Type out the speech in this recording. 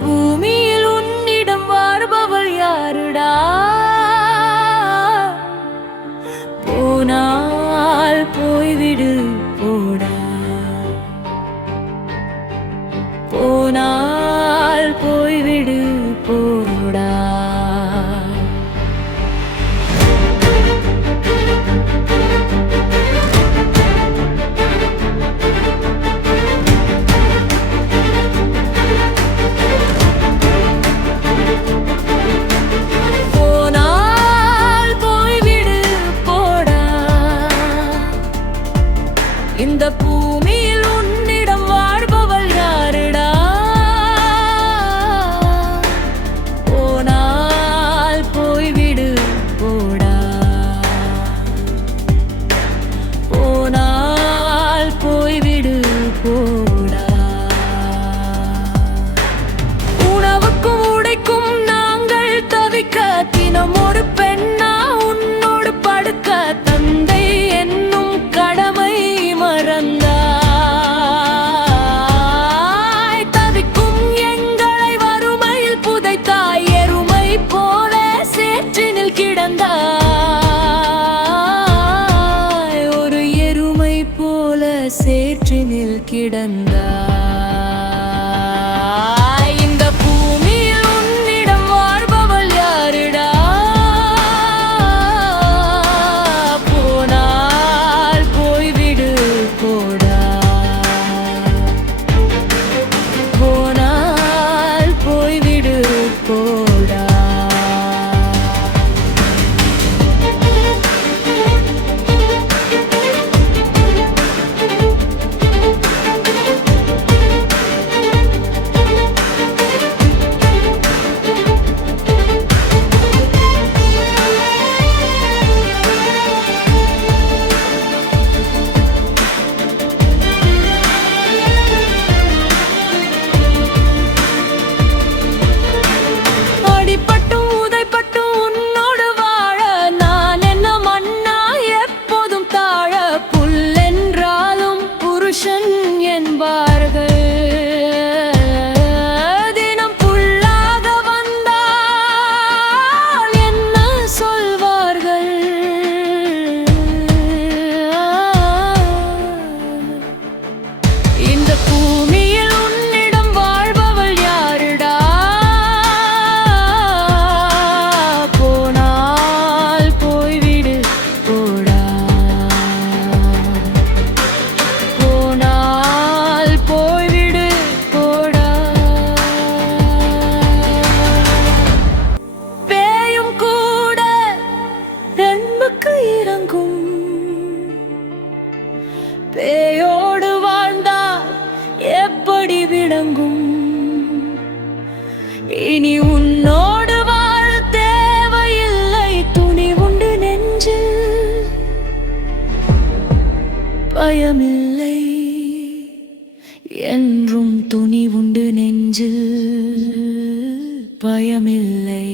பூமியில் உன்னிடம் வாழ்பவள் யாருடா? போனால் போய்விடு போடா, போனால் போய்விடு போடா. இந்த பூமியில் உன்னிடம் வாழ்பவள் யாருடா? போனால் போய்விடு போடா, போனால் போய்விடு போடா. உணவுக்கும் உடைக்கும் நாங்கள் தவிக்க, தினம் ஒரு பெண்ணா உன்னோடு படுக்க, தந்தை என்னும் கடமை மறந்தாய். தவிக்கும் எங்களை வறுமையில் புதைத்தாய், எருமை போல சேற்றினில் கிடந்தாய், ஒரு எருமை போல சேற்றினில் கிடந்தாய். இந்த பூமியில் உன்னிடம் வாழ்பவள் யாருடா? போனால் போய்விடு போடா, போனால் போய்விடு போடா. தினம் புல்லாக வந்தால் என்ன சொல்வார்கள்? இந்த பூமியில் உன்னிடம் வாழ்பவள் யாருடா? போனால் போய்விடு போடா, போனால் போய்விடு போடா. பேயும் கூட நன்மைக்கு இறங்கும், பேயோடு வாழ்ந்தால் எப்படி விளங்கும்? இனி உன்னோடு வாழ தேவையில்லை, துணி உண்டு நெஞ்சில் பயமில்லை, என்றும் துணி உண்டு நெஞ்சில் பயமில்லை.